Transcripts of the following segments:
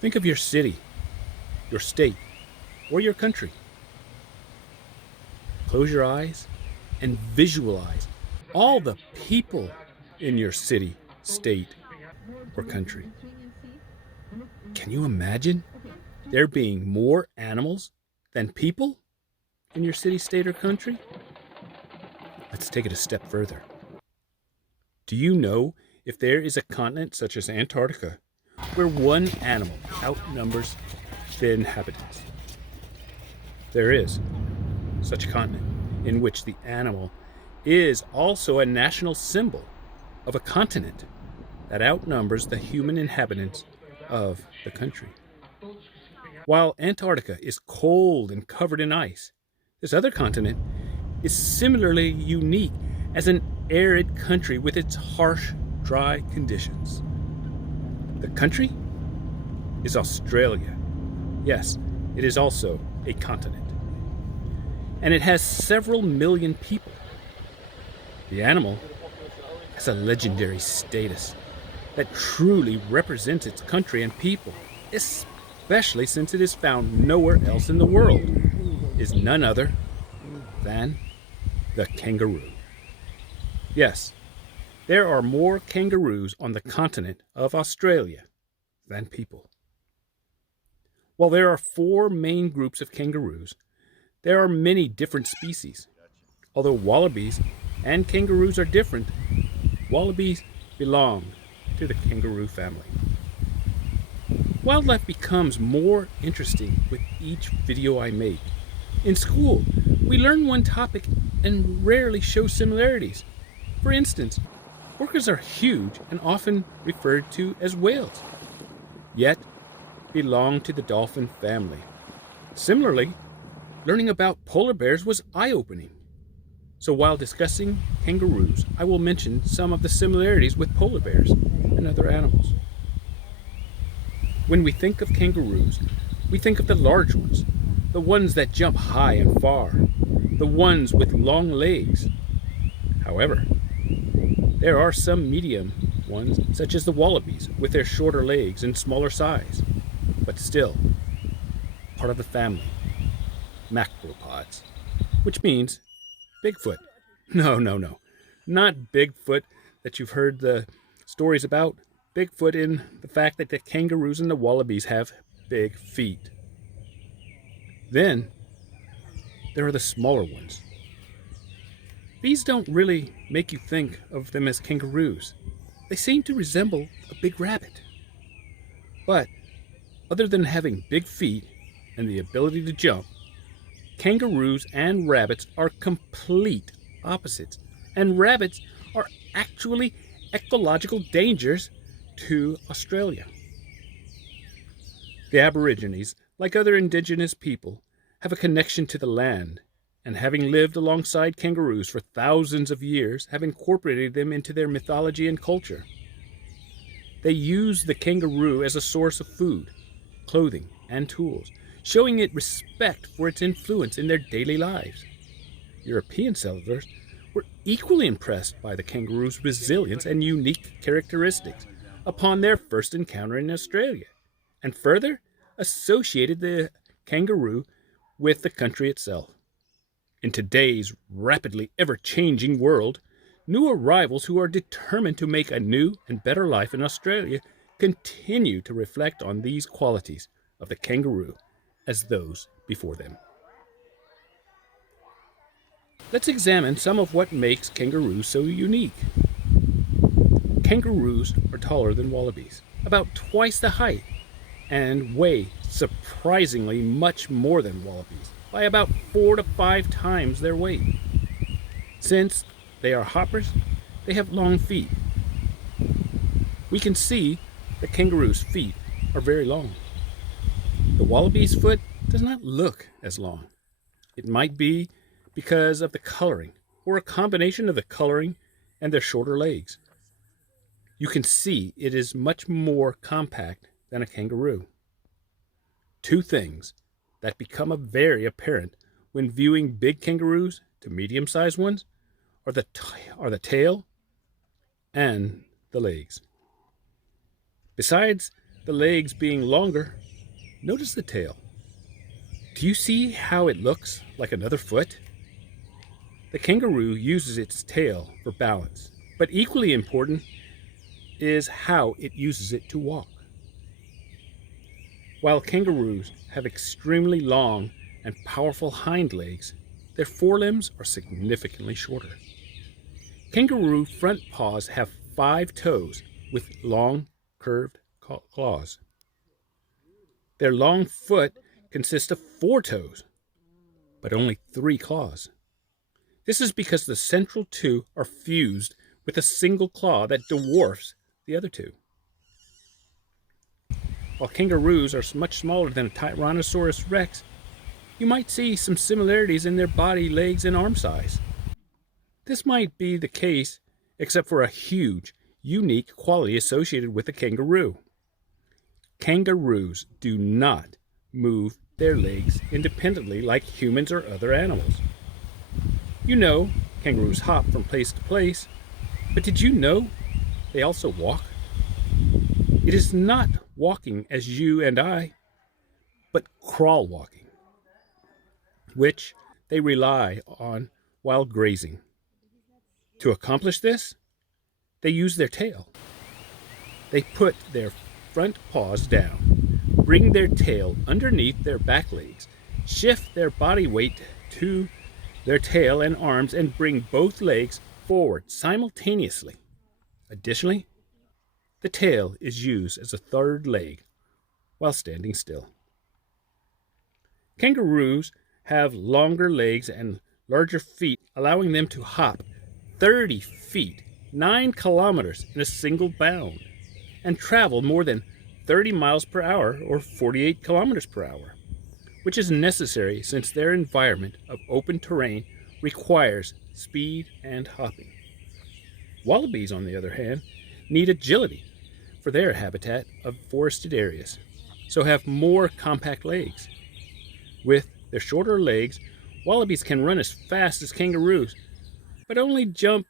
Think of your city, your state, or your country. Close your eyes and visualize all the people in your city, state, or country. Can you imagine there being more animals than people in your city, state, or country? Let's take it a step further. Do you know if there is a continent such as Antarctica where one animal outnumbers the inhabitants? There is such a continent in which the animal is also a national symbol of a continent that outnumbers the human inhabitants of the country. While Antarctica is cold and covered in ice, this other continent is similarly unique as an arid country with its harsh, dry conditions. The country is Australia. Yes, it is also a continent. And it has several million people. The animal has a legendary status that truly represents its country and people, especially since it is found nowhere else in the world, is none other than the kangaroo. Yes, there are more kangaroos on the continent of Australia than people. While there are 4 main groups of kangaroos, there are many different species. Although wallabies and kangaroos are different, wallabies belong to the kangaroo family. Wildlife becomes more interesting with each video I make. In school, we learn one topic and rarely show similarities. For instance, orcas are huge and often referred to as whales, yet belong to the dolphin family. Similarly, learning about polar bears was eye-opening. So while discussing kangaroos, I will mention some of the similarities with polar bears and other animals. When we think of kangaroos, we think of the large ones, the ones that jump high and far, the ones with long legs. However, there are some medium ones, such as the wallabies, with their shorter legs and smaller size, but still part of the family, macropods, which means Bigfoot. No, not Bigfoot that you've heard the stories about. Bigfoot in the fact that the kangaroos and the wallabies have big feet. Then there are the smaller ones. These don't really make you think of them as kangaroos. They seem to resemble a big rabbit. But other than having big feet and the ability to jump, kangaroos and rabbits are complete opposites, and rabbits are actually ecological dangers to Australia. The Aborigines, like other indigenous people, have a connection to the land, and having lived alongside kangaroos for thousands of years, have incorporated them into their mythology and culture. They use the kangaroo as a source of food, clothing, and tools, showing it respect for its influence in their daily lives. European settlers were equally impressed by the kangaroo's resilience and unique characteristics upon their first encounter in Australia, and further associated the kangaroo with the country itself. In today's rapidly ever-changing world, new arrivals who are determined to make a new and better life in Australia continue to reflect on these qualities of the kangaroo as those before them. Let's examine some of what makes kangaroos so unique. Kangaroos are taller than wallabies, about twice the height, and weigh surprisingly much more than wallabies, by about 4 to 5 times their weight. Since they are hoppers, they have long feet. We can see the kangaroo's feet are very long. The wallaby's foot does not look as long. It might be because of the coloring, or a combination of the coloring and their shorter legs. You can see it is much more compact than a kangaroo. 2 things that become very apparent when viewing big kangaroos to medium-sized ones are the tail and the legs. Besides the legs being longer, notice the tail. Do you see how it looks like another foot? The kangaroo uses its tail for balance, but equally important is how it uses it to walk. While kangaroos have extremely long and powerful hind legs, their forelimbs are significantly shorter. Kangaroo front paws have 5 toes with long, curved claws. Their long foot consists of 4 toes, but only 3 claws. This is because the central 2 are fused with a single claw that dwarfs the other 2. While kangaroos are much smaller than a Tyrannosaurus rex, you might see some similarities in their body, legs, and arm size. This might be the case except for a huge, unique quality associated with the kangaroo. Kangaroos do not move their legs independently like humans or other animals. You know, kangaroos hop from place to place, but did you know they also walk? It is not walking as you and I, but crawl walking, which they rely on while grazing. To accomplish this, they use their tail. They put their front paws down, bring their tail underneath their back legs, shift their body weight to their tail and arms, and bring both legs forward simultaneously. Additionally, the tail is used as a third leg while standing still. Kangaroos have longer legs and larger feet, allowing them to hop 30 feet, 9 kilometers in a single bound, and travel more than 30 miles per hour or 48 kilometers per hour, which is necessary since their environment of open terrain requires speed and hopping. Wallabies, on the other hand, need agility for their habitat of forested areas, so have more compact legs. With their shorter legs, wallabies can run as fast as kangaroos, but only jump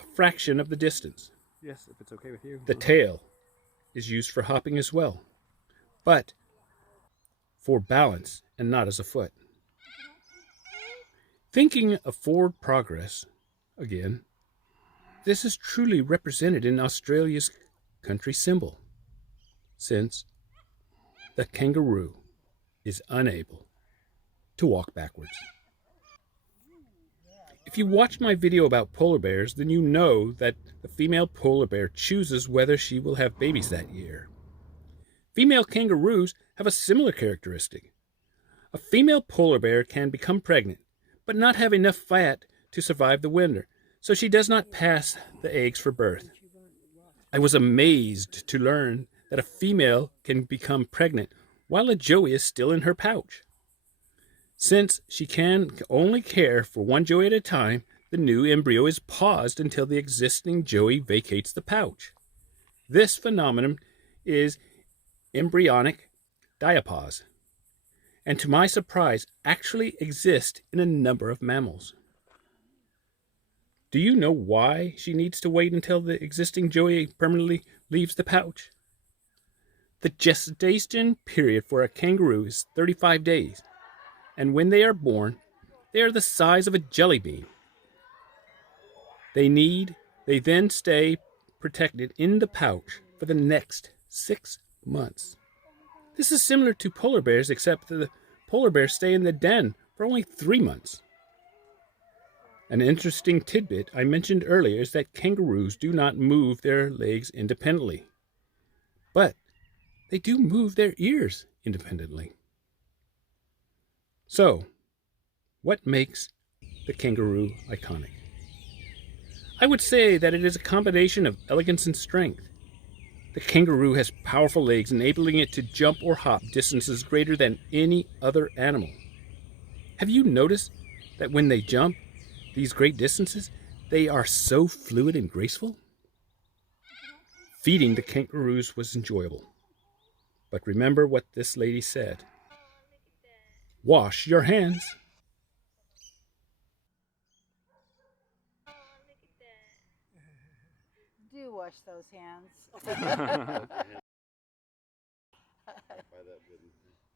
a fraction of the distance. Yes, if it's okay with you. The tail is used for hopping as well, but for balance and not as a foot. Thinking of forward progress, again, this is truly represented in Australia's country symbol, since the kangaroo is unable to walk backwards. If you watched my video about polar bears, then you know that the female polar bear chooses whether she will have babies that year. Female kangaroos have a similar characteristic. A female polar bear can become pregnant, but not have enough fat to survive the winter, so she does not pass the eggs for birth. I was amazed to learn that a female can become pregnant while a joey is still in her pouch. Since she can only care for one joey at a time, the new embryo is paused until the existing joey vacates the pouch. This phenomenon is embryonic diapause, and to my surprise, actually exists in a number of mammals. Do you know why she needs to wait until the existing joey permanently leaves the pouch? The gestation period for a kangaroo is 35 days, and when they are born, they are the size of a jelly bean. They then stay protected in the pouch for the next 6 months. This is similar to polar bears, except that the polar bears stay in the den for only 3 months. An interesting tidbit I mentioned earlier is that kangaroos do not move their legs independently, but they do move their ears independently. So, what makes the kangaroo iconic? I would say that it is a combination of elegance and strength. The kangaroo has powerful legs, enabling it to jump or hop distances greater than any other animal. Have you noticed that when they jump these great distances, they are so fluid and graceful? Feeding the kangaroos was enjoyable. But remember what this lady said. Wash your hands. Do wash those hands. that didn't